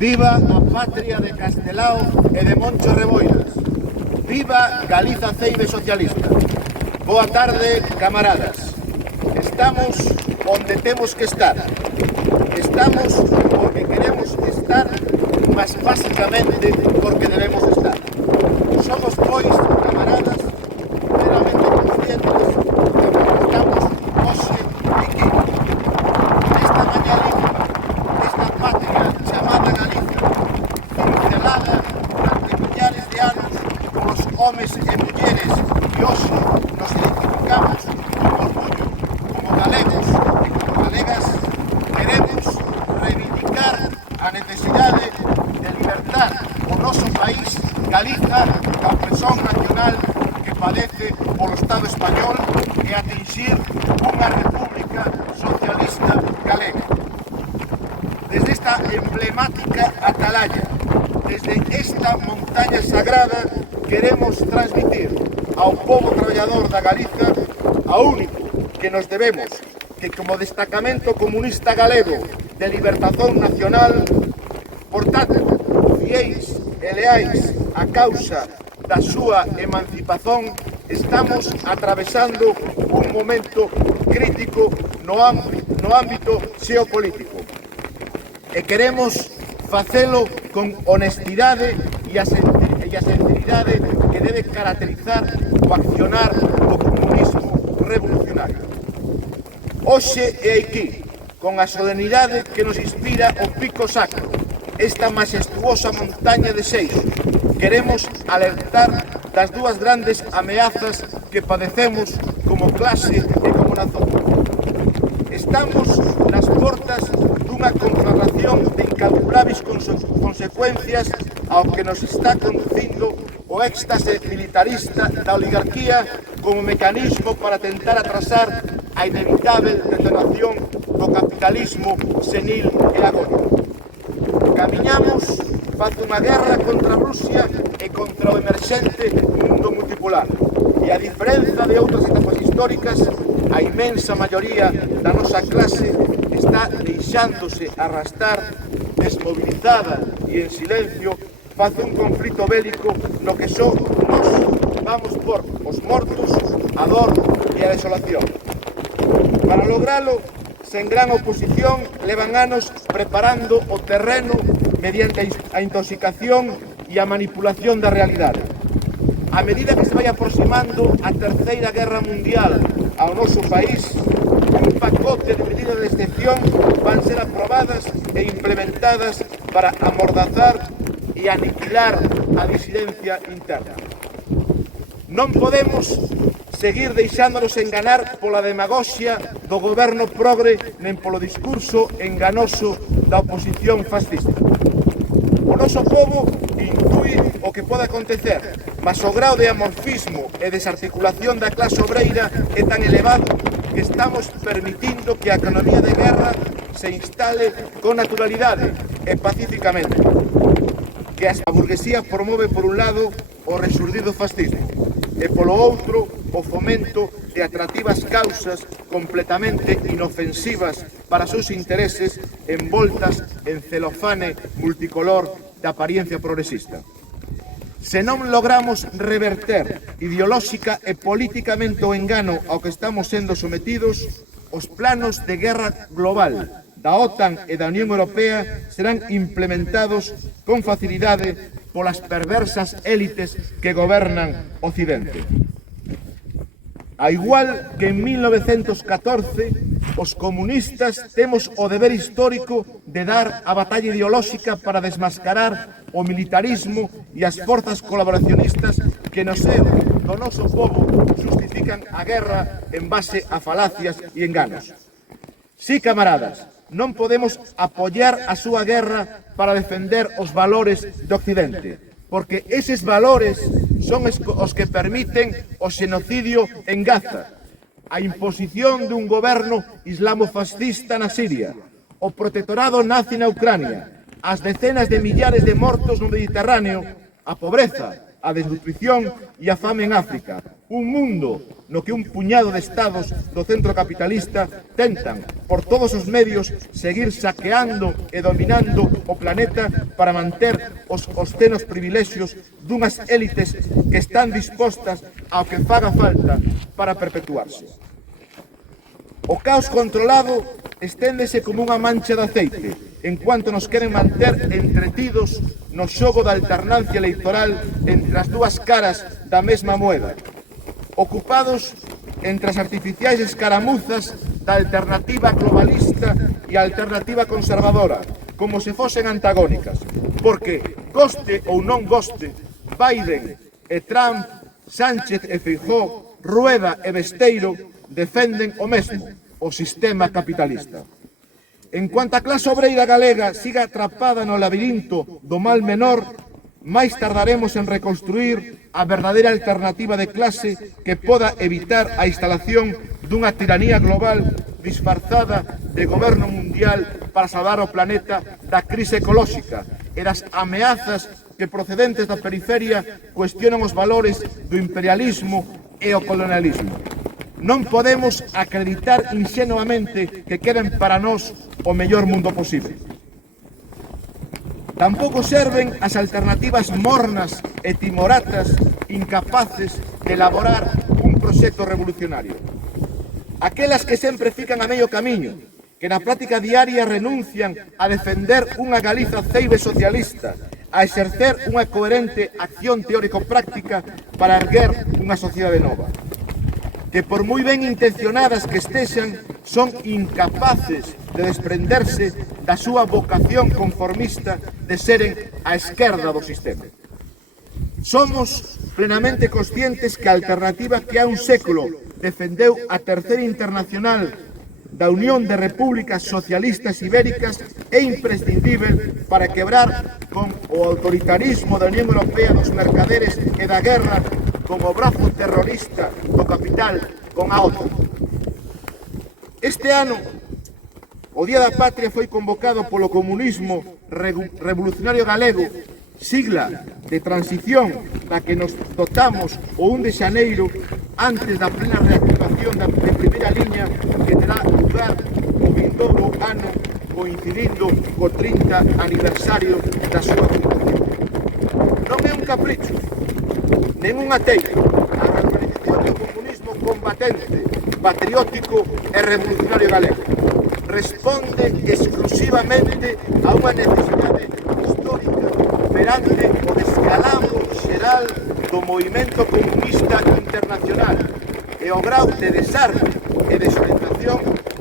Viva a patria de Castelao e de Moncho Reboiras. Viva Galiza Ceibe Socialista. Boa tarde, camaradas. Estamos onde temos que estar. Estamos porque queremos estar, mas basicamente porque debemos estar. Somos, pois, camaradas, veramente conscientes de que estamos hoxe aquí. Nesta mañá libre, nesta patria chamada Galicia, cincelada durante millares de anos polos homes e mulleres que hoxe nos identificamos con orgullo como galegos e como galegas, queremos reivindicar a necesidade de libertar o noso país, Galiza, da opresión nacional que padece polo Estado español e atinxir unha república socialista galega. Desde esta emblemática atalaya, desde esta montaña sagrada, queremos transmitir ao pobo traballador da Galiza a único que nos debemos, que como destacamento comunista galego de libertación nacional, por tanto, fieis e leais a causa da súa emancipación, estamos atravesando un momento crítico no ámbito xeopolítico. E queremos facelo con honestidade e a sinceridade que debe caracterizar o accionar do comunismo revolucionario. Hoxe é aquí, con a solemnidade que nos inspira o Pico Sacro, esta majestuosa montaña de Seixo, queremos alertar das dúas grandes ameazas que padecemos como clase e como nación. Estamos nas portas dunha conflagración de incalculables consecuencias ao que nos está conducindo o éxtase militarista da oligarquía como mecanismo para tentar atrasar a inevitável detonación do capitalismo senil e agónico. Camiñamos face unha guerra contra Rusia e contra o emerxente mundo multipolar. E a diferenza de outras etapas históricas, a inmensa maioría da nosa clase está deixándose arrastrar, desmobilizada e en silencio face un conflito bélico no que só nos vamos por os mortos, a dor e a desolación. Para logralo, sen gran oposición, levan anos preparando o terreno mediante a intoxicación e a manipulación da realidade. A medida que se vai aproximando a Terceira Guerra Mundial ao noso país, un pacote de medidas de excepción van ser aprobadas e implementadas para amordazar e aniquilar a disidencia interna. Non podemos seguir deixándonos enganar pola demagoxia do goberno progre nen polo discurso enganoso da oposición fascista. O noso pobo intúe o que pode acontecer, mas o grao de amorfismo e desarticulación da clase obreira é tan elevado que estamos permitindo que a economía de guerra se instale con naturalidade e pacíficamente, que a burguesía promove por un lado o resurdido fascismo e polo outro o fomento de atractivas causas completamente inofensivas para os seus intereses envoltas en celofane multicolor de apariencia progresista. Se non logramos reverter ideolóxica e políticamente o engano ao que estamos sendo sometidos, os planos de guerra global da OTAN e da Unión Europea serán implementados con facilidade polas perversas élites que gobernan Occidente. A igual que en 1914, os comunistas temos o deber histórico de dar a batalla ideolóxica para desmascarar o militarismo e as forzas colaboracionistas que no seu do noso povo justifican a guerra en base a falacias e enganos. Sí, camaradas, non podemos apoiar a súa guerra para defender os valores do Occidente, porque eses valores son os que permiten o xenocidio en Gaza, a imposición dun goberno islamofascista na Siria, o protectorado nazi na Ucrania, as decenas de millares de mortos no Mediterráneo, a pobreza, a desnutrición e a fame en África, Un mundo no que un puñado de estados do centro capitalista tentan, por todos os medios, seguir saqueando e dominando o planeta para manter os obscenos privilexios dunhas élites que están dispostas ao que faga falta para perpetuarse. O caos controlado esténdese como unha mancha de aceite, en cuanto nos queren manter entretidos no xogo da alternancia electoral entre as dúas caras da mesma moeda, ocupados entre as artificiais escaramuzas da alternativa globalista e a alternativa conservadora, como se fosen antagónicas, porque, goste ou non goste, Biden e Trump, Sánchez e Feijóo, Rueda e Besteiro defenden o mesmo, o sistema capitalista. En cuanto a clase obreira galega siga atrapada no labirinto do mal menor, máis tardaremos en reconstruir a verdadeira alternativa de clase que poda evitar a instalación dunha tiranía global disfrazada de goberno mundial para salvar o planeta da crise ecolóxica e das ameazas que procedentes da periferia cuestionan os valores do imperialismo e o colonialismo. Non podemos acreditar inxenuamente que queren para nós o mellor mundo posible. Tampouco serven as alternativas mornas e timoratas incapaces de elaborar un proxecto revolucionario. Aquelas que sempre fican a medio camiño, que na práctica diaria renuncian a defender unha Galiza ceibe socialista, a exercer unha coherente acción teórico-práctica para erguer unha sociedade nova. Que por moi ben intencionadas que estexan, son incapaces de desprenderse da súa vocación conformista de seren a esquerda do sistema. Somos plenamente conscientes que a alternativa que há un século defendeu a Terceira Internacional da Unión de Repúblicas Socialistas Ibéricas é imprescindível para quebrar con o autoritarismo da Unión Europea dos mercaderes e da guerra con o brazo terrorista do capital con a OTAN. Este ano, o Día da Patria foi convocado polo comunismo revolucionario galego, sigla de transición da que nos dotamos o 1 de xaneiro antes da plena reactivación da primeira liña que terá lugar o vindouro ano coincidindo co 30 aniversario da súa fundación. Non é un capricho, nen un ateito, a reorganización do comunismo combatente, patriótico e revolucionario galego. Responde exclusivamente a unha necesidade histórica perante o descalabro xeral do movimento comunista internacional e o grau de desarme e desorientación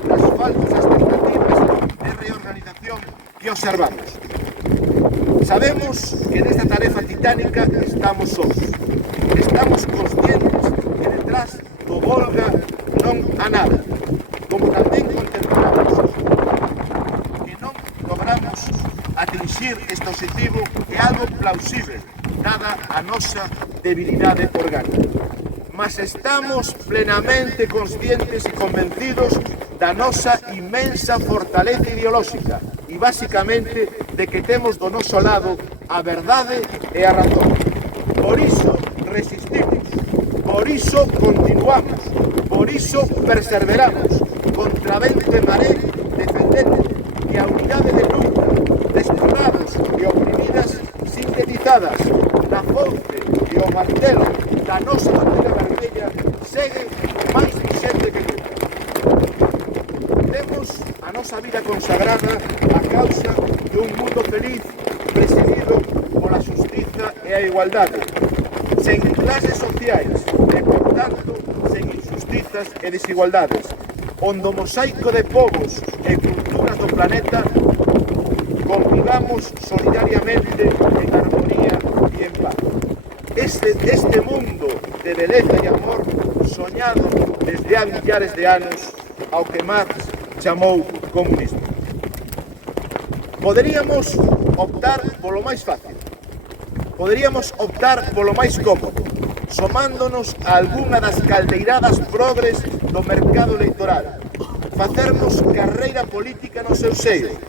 das falsas expectativas de reorganización que observamos. Sabemos que nesta tarefa titánica estamos sós. Estamos conscientes que detrás do Volga non há nada, como tamén contemplamos que non logramos atingir este objetivo é algo plausible, dada a nosa debilidade orgánica. Mas estamos plenamente conscientes e convencidos da nosa inmensa fortaleza ideolóxica e, basicamente, de que temos do noso lado a verdade e a razón. Por iso resistimos, por iso continuamos, por iso perseveramos, contra vento e maré, defendendo que a unidade de luta, despojados e oprimidas, sintetizadas na fonte e o martelo da nosa bandeira vermella, segue máis vigente que nunca. Temos a nosa vida consagrada a causa de un mundo feliz presidido pola xustiza e a igualdade, sen clases sociais e, por tanto, sen injustizas e desigualdades, onde o mosaico de povos e culturas do planeta convivamos solidariamente en armonía e en paz. Este mundo de beleza e amor soñado desde há millares de anos ao que Marx chamou comunismo. Poderíamos optar polo máis fácil, poderíamos optar polo máis cómodo, somándonos a algunha das caldeiradas progres do mercado electoral, facermos carreira política no seu seio,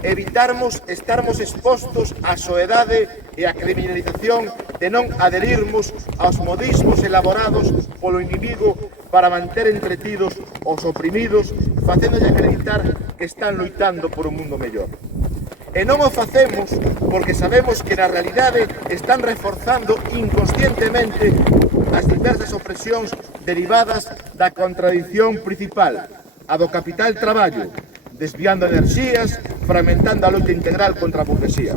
evitarmos estarmos expostos á soedade e á criminalización de non aderirmos aos modismos elaborados polo inimigo para manter entretidos os oprimidos, facéndolle acreditar que están loitando por un mundo mellor. E non o facemos porque sabemos que na realidade están reforzando inconscientemente as diversas opresións derivadas da contradición principal, a do capital traballo, desviando enerxías, fragmentando a loita integral contra a burguesía.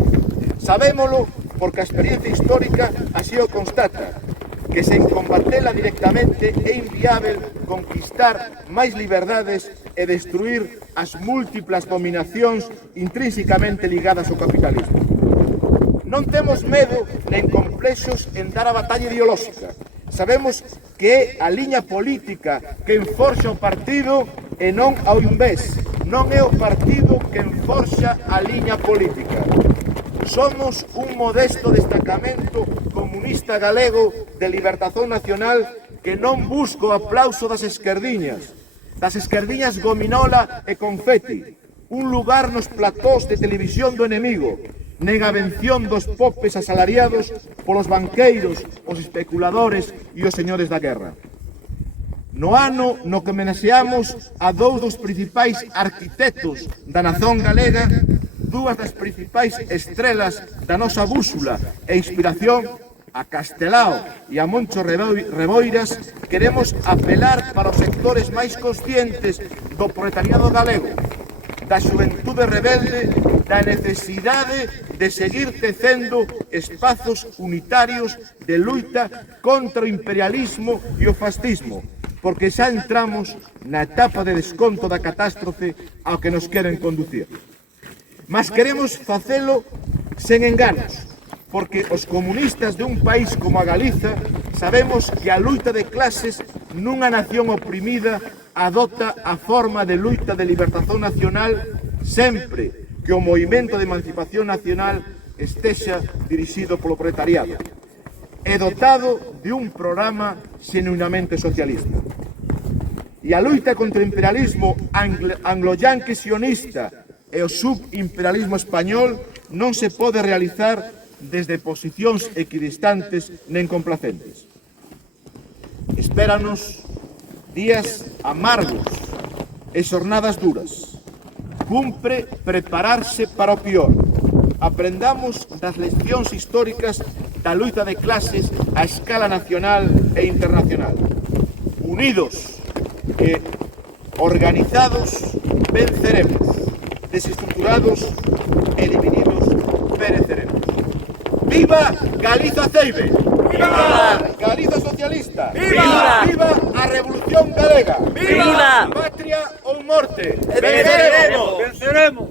Sabémolo porque a experiencia histórica así o constata, que sen combatela directamente é inviável conquistar máis liberdades e destruir as múltiplas dominacións intrínsecamente ligadas ao capitalismo. Non temos medo nen complexos en dar a batalla ideolóxica. Sabemos que é a liña política quen forxa o partido e non ao invés. Non é o partido quen forxa a liña política. Somos un modesto destacamento comunista galego de libertación nacional que non busca o aplauso das esquerdiñas gominola e confeti, un lugar nos platós de televisión do enemigo, nega a vención dos popes asalariados polos banqueiros, os especuladores e os señores da guerra. No ano no que homenaxeamos a dous dos principais arquitectos da nación galega, dúas das principais estrelas da nosa bússola e inspiración, a Castelao e a Moncho Reboiras, queremos apelar para os sectores máis conscientes do proletariado galego, da xuventude rebelde, da necesidade de seguir tecendo espazos unitarios de luita contra o imperialismo e o fascismo, porque xa entramos na etapa de desconto da catástrofe ao que nos queren conducir. Mas queremos facelo sen enganos, porque os comunistas de un país como a Galiza sabemos que a luita de clases nunha nación oprimida adopta a forma de luita de libertación nacional sempre que o movimento de emancipación nacional estexa dirixido polo proletariado e dotado de un programa xenuinamente socialista. E a luita contra o imperialismo anglo-yanqui sionista e o subimperialismo español non se pode realizar desde posicións equidistantes nen complacentes. Espéranos días amargos e xornadas duras. Cumpre prepararse para o pior. Aprendamos das leccións históricas da luita de clases a escala nacional e internacional. Unidos e organizados venceremos. Desestructurados e divididos pereceremos. ¡Viva Galiza Ceibe! ¡Viva Galiza socialista! ¡Viva! ¡Viva a Revolución Galega! ¡Viva! Patria ou morte! ¡Venceremos! ¡Venceremos!